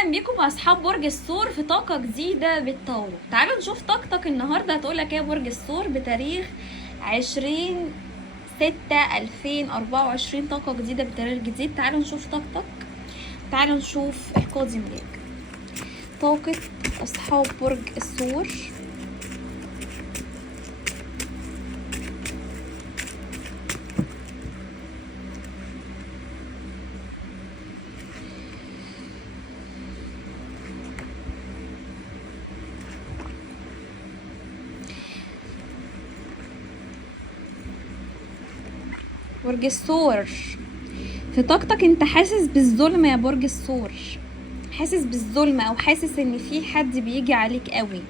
اهلا بيكم اصحاب برج الثور في طاقه جديده بالتورو. تعالوا نشوف طاقتك النهارده هتقولك ايه يا برج الثور بتاريخ 20/6/2024. طاقه جديده بتاريخ جديد. تعالوا نشوف طاقتك، تعالوا نشوف القادم ليك. طاقه اصحاب برج الثور. برج الثور في طاقتك انت حاسس بالظلم يا برج الثور، حاسس بالظلم او حاسس ان في حد بيجي عليك قوي.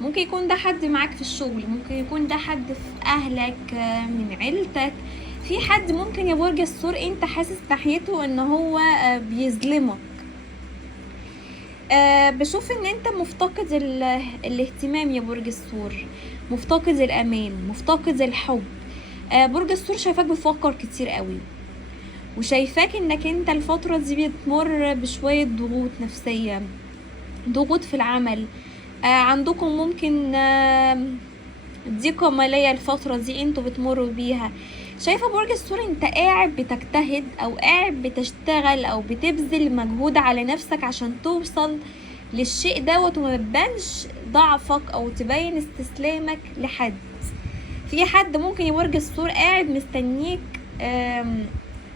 ممكن يكون ده حد معاك في الشغل، ممكن يكون ده حد في اهلك من عيلتك. في حد ممكن يا برج الثور انت حاسس ناحيته ان هو بيظلمك. بشوف ان انت مفتقد الاهتمام يا برج الثور، مفتقد الامان، مفتقد الحب. برج الثور شايفاك بتفكر كتير قوي، وشايفاك انك انت الفترة دي بتمر بشوية ضغوط نفسية، ضغوط في العمل. عندكم ممكن ضيقة مالية الفترة دي انتوا بتمروا بيها. شايفة برج الثور انت قاعد بتجتهد او قاعد بتشتغل او بتبذل مجهود على نفسك عشان توصل للشيء دوت، وما تبانش ضعفك او تبين استسلامك لحد. في حد ممكن يا برج الثور قاعد مستنيك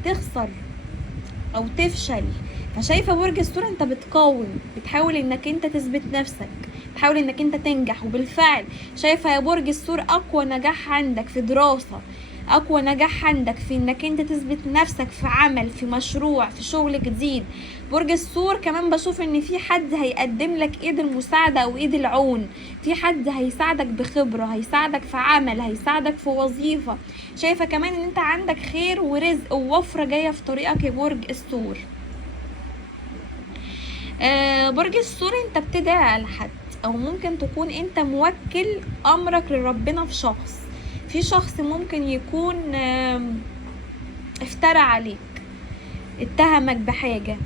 تخسر او تفشل. فشايفه برج الثور انت بتقاوم، بتحاول انك انت تثبت نفسك، بتحاول انك انت تنجح. وبالفعل شايفه يا برج الثور اقوى نجاح عندك في دراسه، اقوى نجاح عندك في انك انت تثبت نفسك في عمل، في مشروع، في شغل جديد. برج الثور كمان بشوف ان في حد هيقدم لك ايد المساعدة او ايد العون. في حد هيساعدك بخبرة، هيساعدك في عمل، هيساعدك في وظيفة. شايفة كمان ان انت عندك خير ورزق ووفرة جاية في طريقك يا برج الثور. برج الثور انت بتدعي على حد، او ممكن تكون انت موكل امرك لربنا في شخص. في شخص ممكن يكون افترى عليك، اتهمك بحاجة،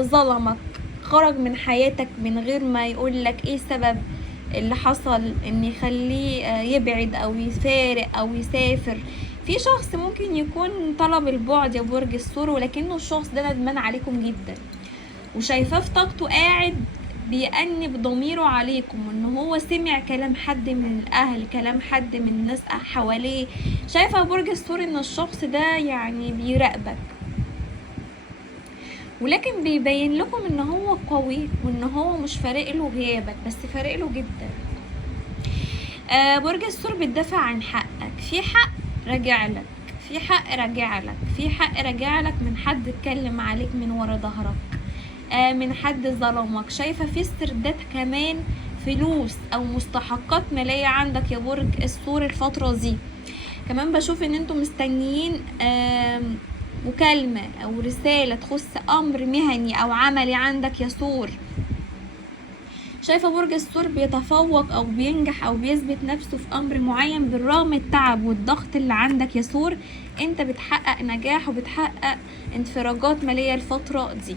ظلمك، خرج من حياتك من غير ما يقولك ايه سبب اللي حصل ان يخليه يبعد او يفارق او يسافر. في شخص ممكن يكون طلب البعد يا برج الثور، ولكنه الشخص ده ندمان عليكم جدا، وشايفاه في طاقته قاعد بيأنب ضميره عليكم، ان هو سمع كلام حد من الاهل، كلام حد من الناس حواليه. شايفه برج الثور ان الشخص ده يعني بيراقبك، ولكن بيبين لكم ان هو قوي وان هو مش فارق له غيابك، بس فارق له جدا. برج الثور بتدافع عن حقك. في حق راجع لك، في حق راجع لك، في حق راجع لك من حد اتكلم عليك من ورا ظهرك، من حد ظلمك. شايفه في استرداد كمان فلوس او مستحقات ماليه عندك يا برج الثور الفتره دي. كمان بشوف ان انتم مستنيين مكالمه او رساله تخص امر مهني او عملي عندك يا ثور. شايفه برج الثور بيتفوق او بينجح او بيثبت نفسه في امر معين بالرغم التعب والضغط اللي عندك يا ثور. انت بتحقق نجاح وبتحقق انفراجات ماليه الفتره دي.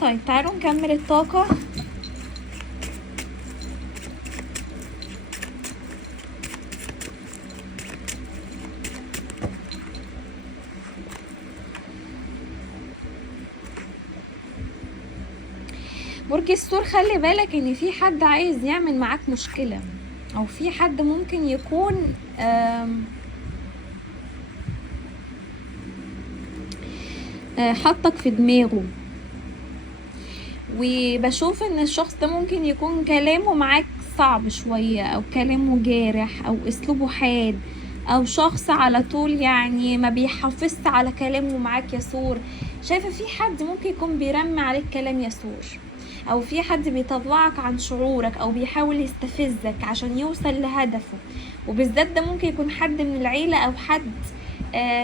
طيب تعالوا نكمل الطاقة. برج الثور خلي بالك ان في حد عايز يعمل معاك مشكلة، او في حد ممكن يكون حطك في دماغه. وبشوف ان الشخص ده ممكن يكون كلامه معاك صعب شوية، او كلامه جارح، او اسلوبه حاد، او شخص على طول يعني ما بيحافظش على كلامه معاك يا ثور. شايفة في حد ممكن يكون بيرمي عليك كلام يا ثور، او في حد بيطلعك عن شعورك او بيحاول يستفزك عشان يوصل لهدفه. وبالذات ده ممكن يكون حد من العيلة او حد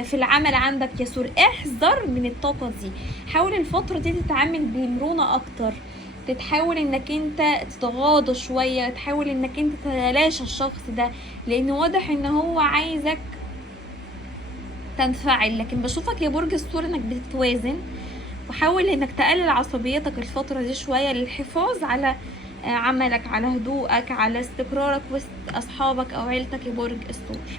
في العمل عندك يا ثور. احذر من الطاقة دي، حاول الفترة دي تتعامل بمرونة اكتر، تحاول انك انت تتغاضى شوية، تحاول انك انت تتلاشى الشخص ده، لان واضح ان هو عايزك تنفعل. لكن بشوفك يا برج الثور انك بتتوازن، وحاول انك تقلل عصبيتك الفترة دي شوية للحفاظ على عملك، على هدوءك، على استقرارك وسط اصحابك او عيلتك يا برج الثور.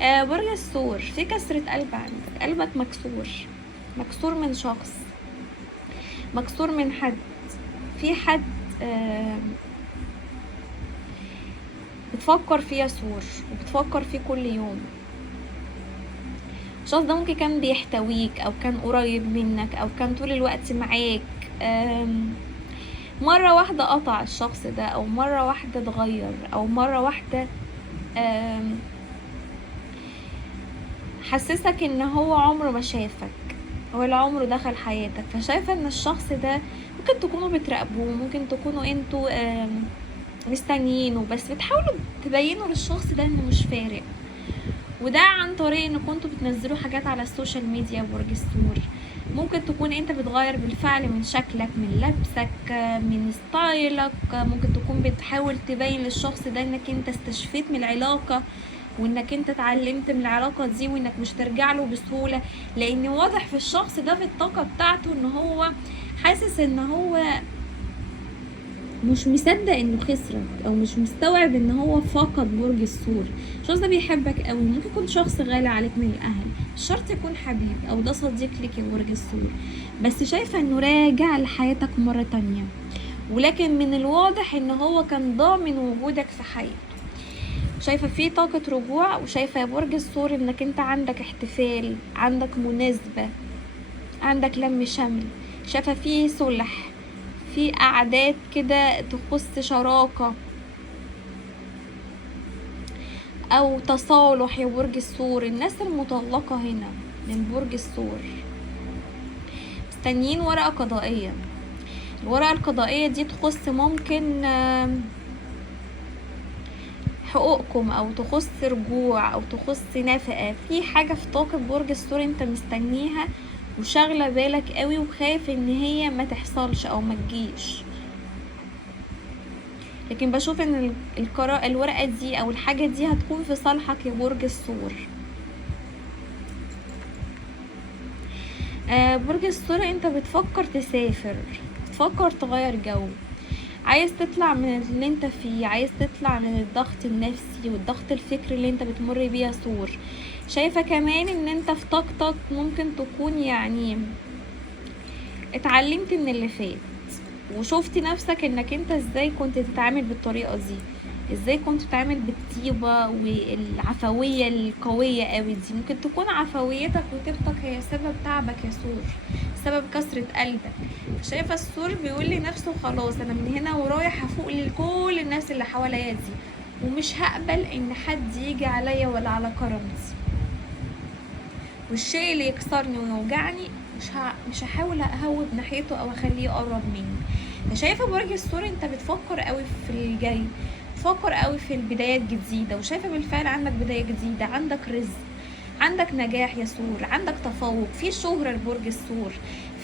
برج الثور، في كسرة قلب عندك، قلبك مكسور، مكسور من شخص، مكسور من حد، في حد بتفكر فيه يا ثور وبتفكر فيه كل يوم. الشخص ده ممكن كان بيحتويك او كان قريب منك او كان طول الوقت معاك، مرة واحدة قطع الشخص ده، او مرة واحدة اتغير، او مرة واحدة حسسك ان هو عمره ما شافك ولا عمره دخل حياتك. فشايفة ان الشخص ده ممكن تكونوا بتراقبوه، ممكن تكونوا انتوا مستنيينه، بس بتحاولوا تبينوا للشخص ده انه مش فارق، وده عن طريق ان كنتوا بتنزلوا حاجات على السوشيال ميديا برج الثور. ممكن تكون انت بتغير بالفعل من شكلك، من لبسك، من ستايلك، ممكن تكون بتحاول تبين للشخص ده انك انت استشفيت من العلاقة وانك انت اتعلمت من العلاقة دي وانك مش ترجع له بسهولة، لان واضح في الشخص ده في الطاقة بتاعته ان هو حاسس ان هو مش مصدق انه خسرك او مش مستوعب ان هو فقد برج الثور. الشخص ده بيحبك قوي، ممكن يكون شخص غالي عليك من الاهل، مش شرط يكون حبيب او ده صديق ليك يا برج الثور، بس شايفه انه راجع لحياتك مره تانية، ولكن من الواضح ان هو كان ضامن وجودك في حياته. شايفه في طاقه رجوع، وشايفه يا برج الثور انك انت عندك احتفال، عندك مناسبه، عندك لم شمل، شايفه في صلح، في قعدات كده تخص شراكة او تصالح يا برج الثور. الناس المطلقة هنا من برج الثور مستنيين ورقة قضائية. الورقة القضائية دي تخص ممكن حقوقكم او تخص رجوع او تخص نفقة، في حاجة في طاقة برج الثور انت مستنيها وشغلة بالك قوي وخايف ان هي ما تحصلش او ما تجيش، لكن بشوف ان الورقة دي او الحاجة دي هتكون في صالحك يا برج الثور. برج الثور انت بتفكر تسافر، بتفكر تغير جو، عايز تطلع من اللي انت فيه، عايز تطلع من الضغط النفسي والضغط الفكري اللي انت بتمر بيه يا ثور. شايفة كمان ان انت في طاقتك ممكن تكون يعني اتعلمت من اللي فات وشوفتي نفسك انك انت ازاي كنت تتعامل بالطريقة دي، ازاي كنت تتعامل بالطيبة والعفوية القوية قوي دي. ممكن تكون عفويتك وطيبتك هي سبب تعبك يا ثور، سبب كسرة قلبك. شايفة الثور بيقول لنفسه خلاص انا من هنا ورايح هفوق لكل الناس اللي حواليا دي، ومش هقبل ان حد يجي عليا ولا على كرامتي، والشيء اللي يكسرني ويوجعني مش هحاول اهوب ناحيته او اخليه يقرب مني. فشايفه برج الثور انت بتفكر قوي في الجاي، بتفكر قوي في البدايات جديده، وشايفه بالفعل عندك بدايه جديده، عندك رزق، عندك نجاح يا ثور، عندك تفوق، في شهره لبرج الثور،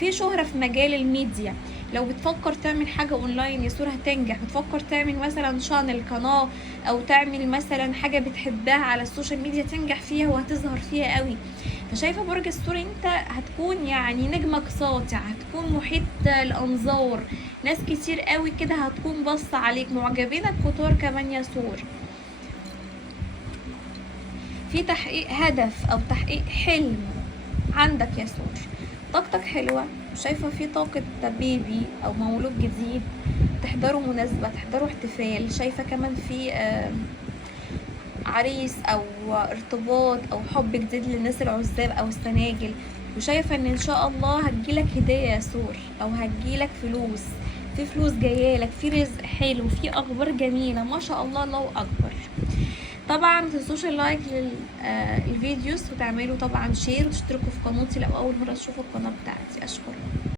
في شهره في مجال الميديا. لو بتفكر تعمل حاجه اونلاين يا ثور هتنجح، بتفكر تعمل مثلا شانل قناه او تعمل مثلا حاجه بتحبها على السوشيال ميديا تنجح فيها وهتظهر فيها قوي. فشايفه برج الثور انت هتكون يعني نجمك ساطع، هتكون محيط الانظار، ناس كتير قوي كده هتكون بص عليك، معجبينك كتار كمان يا ثور. في تحقيق هدف او تحقيق حلم عندك يا ثور، طاقتك حلوه، شايفه في طاقه بيبي او مولود جديد، تحضروا مناسبه، تحضروا احتفال، شايفه كمان في عريس او ارتباط او حب جديد للناس العزاب او السناجل. وشايفه ان شاء الله هتجيلك هديه يا ثور او هتجيلك فلوس، في فلوس جايالك، في رزق حلو، في اخبار جميله ما شاء الله، الله اكبر. طبعا متنسوش اللايك للفيديوز وتعملوا طبعا شير وتشتركوا في قناتي لو اول مره تشوفوا القناه بتاعتي. اشكركم.